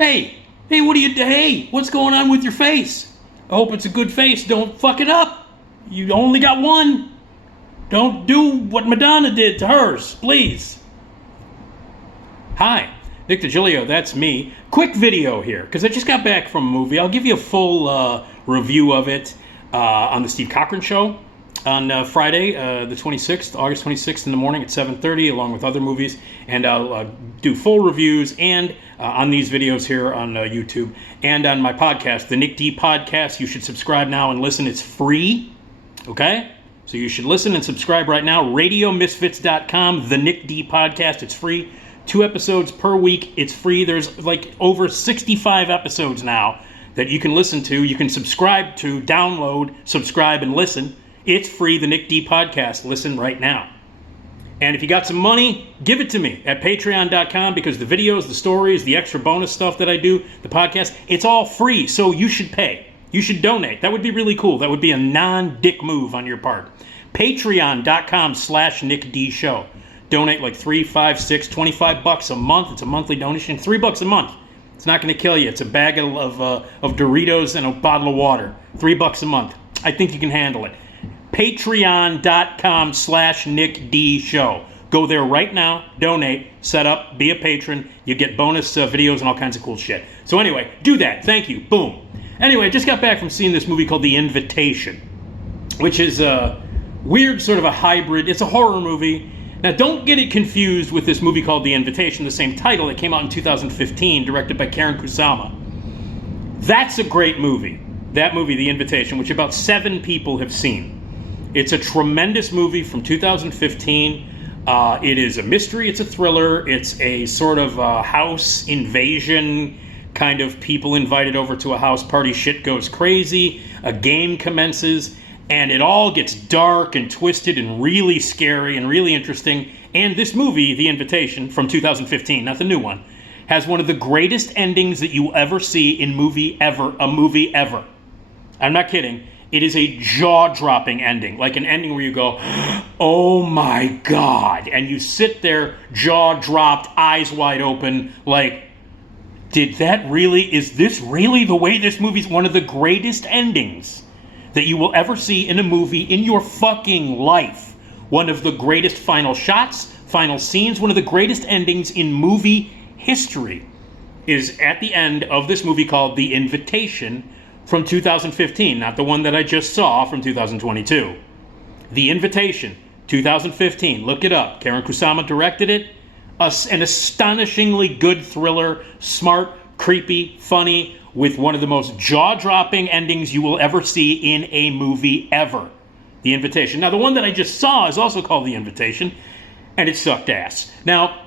Hey, what are you, hey, what's going on with your face? I hope it's a good face. Don't fuck it up. You only got one. Don't do what Madonna did to hers, please. Hi, Nick Digilio, that's me. Quick video here, because I just got back from a movie. I'll give you a full review of it on the Steve Cochran Show on Friday, the 26th, August 26th in the morning at 7:30, along with other movies. And I'll do full reviews and on these videos here on YouTube and on my podcast, the Nick D Podcast. You should subscribe now and listen. It's free, okay? So you should listen and subscribe right now. RadioMisfits.com, the Nick D Podcast. It's free. 2 episodes per week. It's free. There's like over 65 episodes now that you can listen to. You can subscribe to, download, subscribe, and listen. It's free, the Nick D Podcast. Listen right now. And if you got some money, give it to me at patreon.com, because the videos, the stories, the extra bonus stuff that I do, the podcast, it's all free. So you should pay. You should donate. That would be really cool. That would be a non-dick move on your part. Patreon.com/Nick D Show. Donate like $3, $5, $6, $25 a month. It's a monthly donation. $3 a month. It's not going to kill you. It's a bag of Doritos and a bottle of water. $3 a month. I think you can handle it. Patreon.com/Nick D Show. Go there right now, donate, set up, be a patron. You get bonus videos and all kinds of cool shit. So anyway, do that. Thank you. Boom. Anyway, I just got back from seeing this movie called The Invitation, which is a weird sort of a hybrid. It's a horror movie. Now, don't get it confused with this movie called The Invitation, the same title that came out in 2015, directed by Karen Kusama. That's a great movie. That movie, The Invitation, which about 7 people have seen. It's a tremendous movie from 2015. It is a mystery. It's a thriller. It's a sort of house invasion, kind of people invited over to a house party. Shit goes crazy. A game commences. And it all gets dark and twisted and really scary and really interesting. And this movie, The Invitation, from 2015, not the new one, has one of the greatest endings that you will ever see in a movie ever. I'm not kidding. It is a jaw-dropping ending, like an ending where you go, oh my God. And you sit there, jaw-dropped, eyes wide open, like, is this really the way this movie's one of the greatest endings that you will ever see in a movie in your fucking life? One of the greatest final shots, final scenes, one of the greatest endings in movie history is at the end of this movie called The Invitation from 2015, not the one that I just saw from 2022. The Invitation, 2015. Look it up. Karen Kusama directed it. An astonishingly good thriller, smart, creepy, funny, with one of the most jaw-dropping endings you will ever see in a movie ever. The Invitation. Now, the one that I just saw is also called The Invitation, and it sucked ass. Now,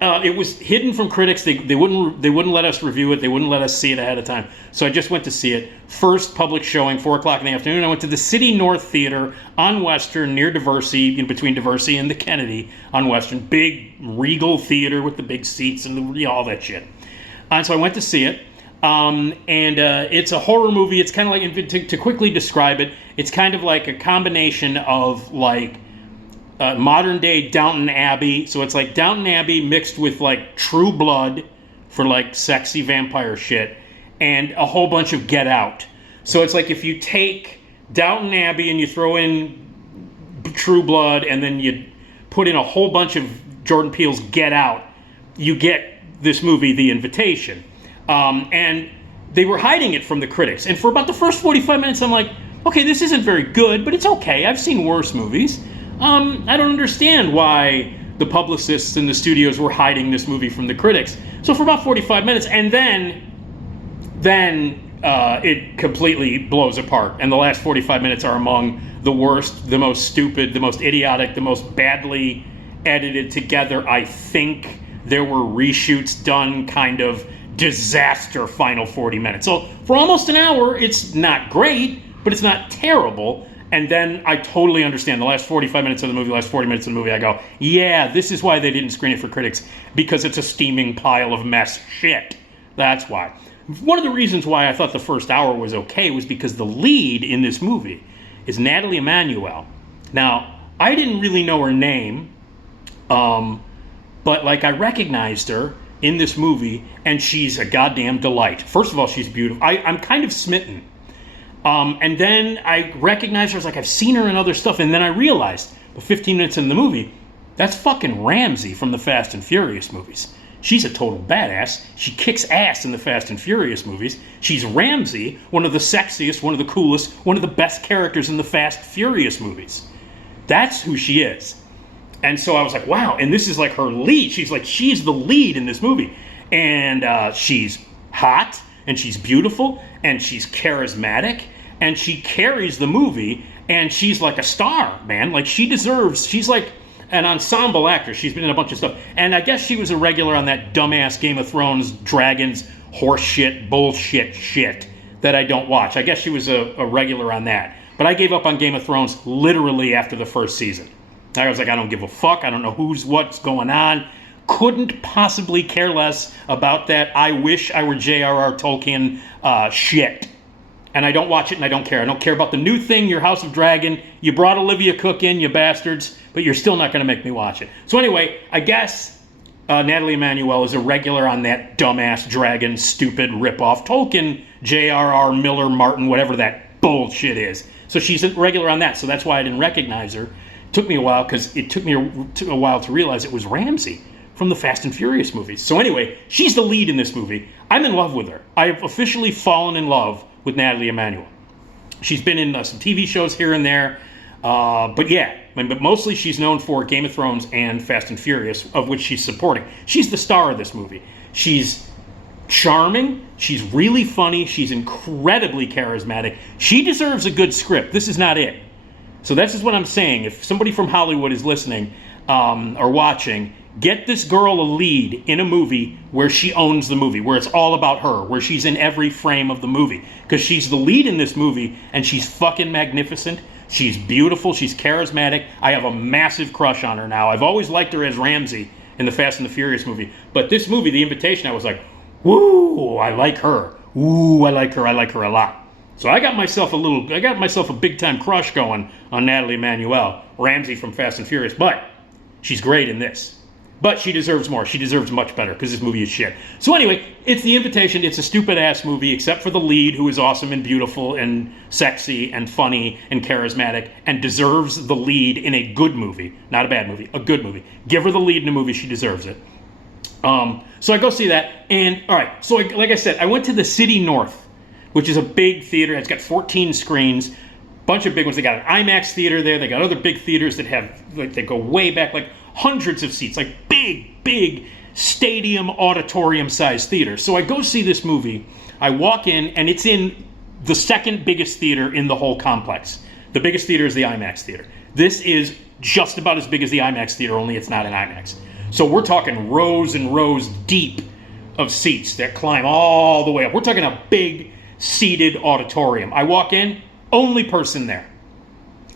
it was hidden from critics. They wouldn't let us review it. They wouldn't let us see it ahead of time. So I just went to see it. First public showing, 4 o'clock in the afternoon. I went to the City North Theater on Western, near Diversey, in between Diversey and the Kennedy on Western. Big, regal theater with the big seats and all that shit. And so I went to see it. It's a horror movie. It's kind of like, to quickly describe it, it's kind of like a combination of like modern day Downton Abbey. So it's like Downton Abbey mixed with like True Blood for like sexy vampire shit, and a whole bunch of Get Out. So it's like if you take Downton Abbey and you throw in True Blood and then you put in a whole bunch of Jordan Peele's Get Out, you get this movie, The Invitation. And they were hiding it from the critics. And for about the first 45 minutes, I'm like, okay, this isn't very good, but it's okay. I've seen worse movies. I don't understand why the publicists in the studios were hiding this movie from the critics. So for about 45 minutes, and then it completely blows apart. And the last 45 minutes are among the worst, the most stupid, the most idiotic, the most badly edited together. I think there were reshoots done, kind of disaster final 40 minutes. So for almost an hour, it's not great, but it's not terrible. And then I totally understand the last 45 minutes of the movie, last 40 minutes of the movie, I go, yeah, this is why they didn't screen it for critics, because it's a steaming pile of mess shit. That's why. One of the reasons why I thought the first hour was okay was because the lead in this movie is Nathalie Emmanuel. Now, I didn't really know her name, but like I recognized her, in this movie, and she's a goddamn delight. First of all, she's beautiful. I'm kind of smitten. And then I recognized her. I was like, I've seen her in other stuff. And then I realized, 15 minutes in the movie, that's fucking Ramsey from the Fast and Furious movies. She's a total badass. She kicks ass in the Fast and Furious movies. She's Ramsey, one of the sexiest, one of the coolest, one of the best characters in the Fast Furious movies. That's who she is. And so I was like, wow. And this is like her lead. She's the lead in this movie. And she's hot, and she's beautiful, and she's charismatic, and she carries the movie, and she's like a star, man. Like, she's like an ensemble actor. She's been in a bunch of stuff. And I guess she was a regular on that dumbass Game of Thrones, dragons, horse shit, bullshit shit that I don't watch. I guess she was a regular on that. But I gave up on Game of Thrones literally after the first season. I was like, I don't give a fuck. I don't know what's going on. Couldn't possibly care less about that I wish I were J.R.R. Tolkien shit. And I don't watch it, and I don't care. I don't care about the new thing, your House of Dragon. You brought Olivia Cook in, you bastards, but you're still not going to make me watch it. So anyway, I guess Nathalie Emmanuel is a regular on that dumbass dragon, stupid ripoff Tolkien, J.R.R. Miller, Martin, whatever that bullshit is. So she's a regular on that, so that's why I didn't recognize her. It took me a while, because it took me a while to realize it was Ramsey from the Fast and Furious movies. So anyway, she's the lead in this movie. I'm in love with her. I have officially fallen in love with Nathalie Emmanuel. She's been in some TV shows here and there, but mostly she's known for Game of Thrones and Fast and Furious, of which she's supporting. She's the star of this movie. She's charming, she's really funny, she's incredibly charismatic. She deserves a good script. This is not it. So this is what I'm saying. If somebody from Hollywood is listening or watching, get this girl a lead in a movie where she owns the movie, where it's all about her, where she's in every frame of the movie. Because she's the lead in this movie, and she's fucking magnificent. She's beautiful. She's charismatic. I have a massive crush on her now. I've always liked her as Ramsey in the Fast and the Furious movie. But this movie, The Invitation, I was like, woo, I like her. Ooh, I like her. I like her a lot. So I got myself a big-time crush going on Nathalie Emmanuel, Ramsey from Fast and Furious. But she's great in this. But she deserves more. She deserves much better, because this movie is shit. So anyway, it's The Invitation. It's a stupid-ass movie, except for the lead, who is awesome and beautiful and sexy and funny and charismatic and deserves the lead in a good movie. Not a bad movie, a good movie. Give her the lead in a movie. She deserves it. So I go see that. And, all right, so like I said, I went to the City North, which is a big theater. It's got 14 screens, bunch of big ones. They got an IMAX theater there. They got other big theaters that have, like, they go way back, like hundreds of seats, like big stadium auditorium-sized theater. So I go see this movie. I walk in, and it's in the second biggest theater in the whole complex. The biggest theater is the IMAX theater. This is just about as big as the IMAX theater, only it's not an IMAX. So we're talking rows and rows deep of seats that climb all the way up. We're talking a big seated auditorium. I walk in, only person there.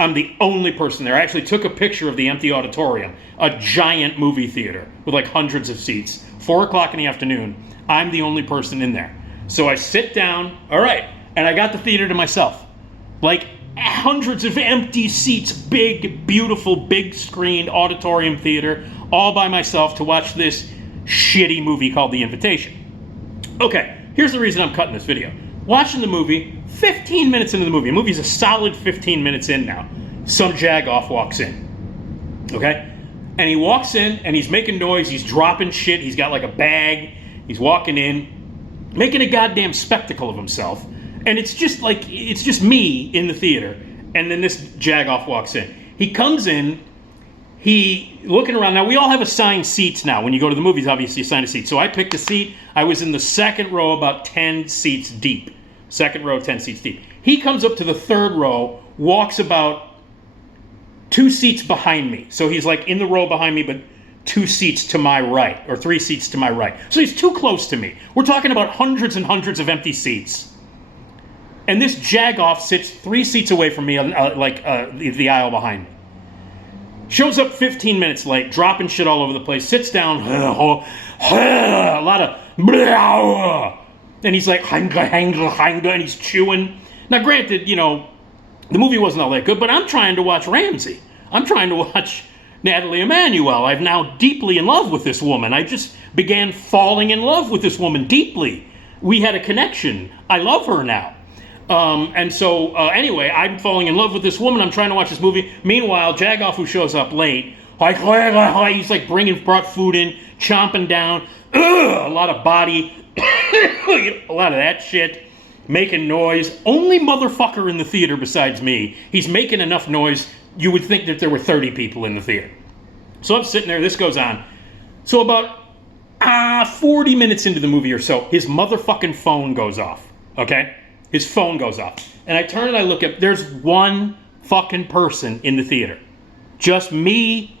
I'm the only person there. I actually took a picture of the empty auditorium, a giant movie theater with like hundreds of seats. 4 o'clock in the afternoon, I'm the only person in there. So I sit down, all right, and I got the theater to myself. Like hundreds of empty seats, big, beautiful, big screen auditorium theater, all by myself to watch this shitty movie called The Invitation. Okay, here's the reason I'm cutting this video. Watching the movie, 15 minutes into the movie. The movie's a solid 15 minutes in now. Some jagoff walks in. Okay? And he walks in, and he's making noise. He's dropping shit. He's got like a bag. He's walking in, making a goddamn spectacle of himself. And it's just me in the theater. And then this jagoff walks in. He comes in. He looking around. Now, we all have assigned seats now. When you go to the movies, obviously, you assign a seat. So I picked a seat. I was in the second row, about 10 seats deep. Second row, 10 seats deep. He comes up to the third row, walks about 2 seats behind me. So he's like in the row behind me, but 2 seats to my right, or 3 seats to my right. So he's too close to me. We're talking about hundreds and hundreds of empty seats. And this jagoff sits 3 seats away from me, the aisle behind me. Shows up 15 minutes late, dropping shit all over the place, sits down, a lot of blah, and he's like, and he's chewing. Now, granted, the movie wasn't all that good, but I'm trying to watch Ramsey. I'm trying to watch Nathalie Emmanuel. I'm now deeply in love with this woman. I just began falling in love with this woman deeply. We had a connection. I love her now. And so, anyway, I'm falling in love with this woman. I'm trying to watch this movie. Meanwhile, Jagoff, who shows up late, he's like brought food in, chomping down, a lot of body, a lot of that shit, making noise. Only motherfucker in the theater besides me. He's making enough noise, you would think that there were 30 people in the theater. So I'm sitting there, this goes on. So about 40 minutes into the movie or so, his motherfucking phone goes off, okay? His phone goes off. And I turn and I look at, there's one fucking person in the theater. Just me,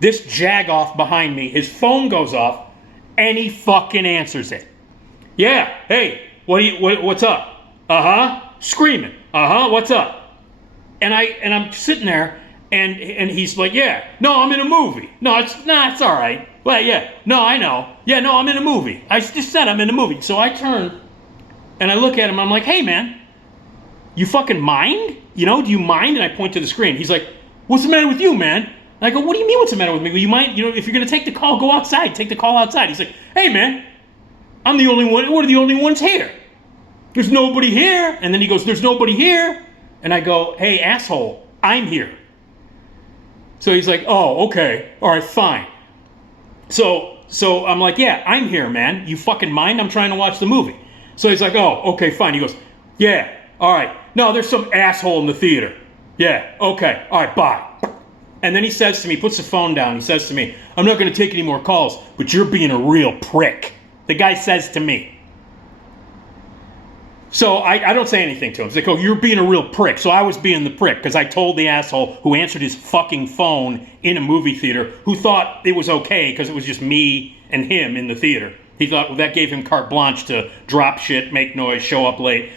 this Jagoff behind me. His phone goes off, and he fucking answers it. Yeah, hey, what's up? Screaming. What's up? And I'm sitting there, and he's like, yeah, no, I'm in a movie. No, it's all right. Well, yeah, no, I know. Yeah, no, I'm in a movie. I just said I'm in a movie. So I turn, and I look at him, I'm like, hey, man, you fucking mind? You know, do you mind? And I point to the screen. He's like, what's the matter with you, man? And I go, what do you mean what's the matter with me? Well, you mind, if you're going to take the call, go outside. Take the call outside. He's like, hey, man, I'm the only one. We're the only ones here. There's nobody here. And then he goes, there's nobody here. And I go, hey, asshole, I'm here. So he's like, oh, okay. All right, fine. So I'm like, yeah, I'm here, man. You fucking mind? I'm trying to watch the movie. So he's like, oh, okay, fine. He goes, yeah, all right. No, there's some asshole in the theater. Yeah, okay, all right, bye. And then he says to me, puts the phone down, he says to me, I'm not going to take any more calls, but you're being a real prick. The guy says to me. So I don't say anything to him. He's like, oh, you're being a real prick. So I was being the prick because I told the asshole who answered his fucking phone in a movie theater, who thought it was okay because it was just me and him in the theater. He thought that gave him carte blanche to drop shit, make noise, show up late,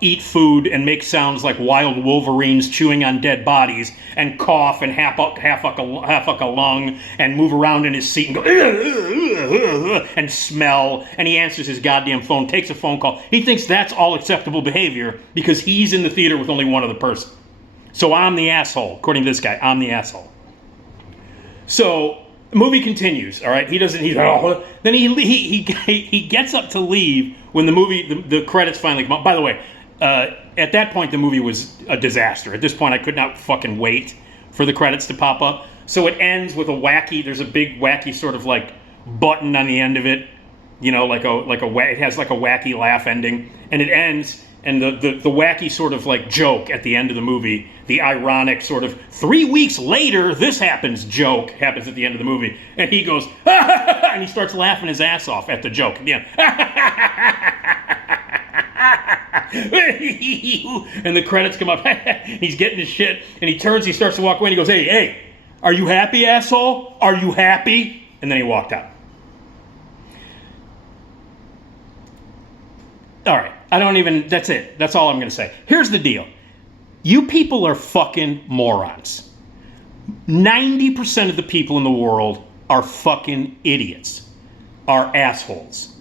eat food, and make sounds like wild wolverines chewing on dead bodies, and cough and half fuck a lung, and move around in his seat and go and smell. And he answers his goddamn phone, takes a phone call. He thinks that's all acceptable behavior because he's in the theater with only one other person. So I'm the asshole, according to this guy. I'm the asshole. So the movie continues, all right? Then he gets up to leave when the credits finally come up. By the way, at that point, the movie was a disaster. At this point, I could not fucking wait for the credits to pop up. So it ends with there's a big wacky sort of like button on the end of it, it has like a wacky laugh ending, and it ends. And the wacky sort of like joke at the end of the movie, the ironic sort of 3 weeks later this happens joke happens at the end of the movie. And he goes, and he starts laughing his ass off at the joke. Yeah. And the credits come up. He's getting his shit. And he turns, he starts to walk away and he goes, hey, are you happy, asshole? Are you happy? And then he walked out. All right. That's it. That's all I'm going to say. Here's the deal. You people are fucking morons. 90% of the people in the world are fucking idiots. Are assholes.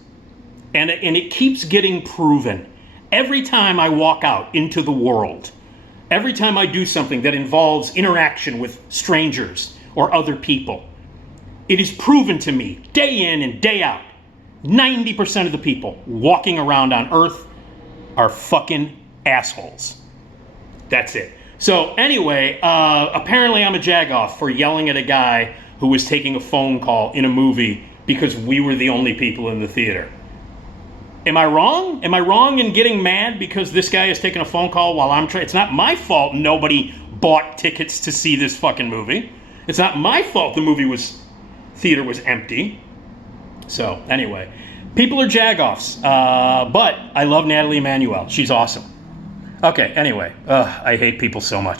And it keeps getting proven. Every time I walk out into the world, every time I do something that involves interaction with strangers or other people, it is proven to me day in and day out, 90% of the people walking around on Earth are fucking assholes. That's it. So anyway, apparently I'm a jagoff for yelling at a guy who was taking a phone call in a movie because we were the only people in the theater. Am I wrong? Am I wrong in getting mad because this guy is taking a phone call while I'm trying? It's not my fault nobody bought tickets to see this fucking movie. It's not my fault the theater was empty. So anyway, people are jagoffs, but I love Nathalie Emmanuel. She's awesome. Okay, anyway, I hate people so much.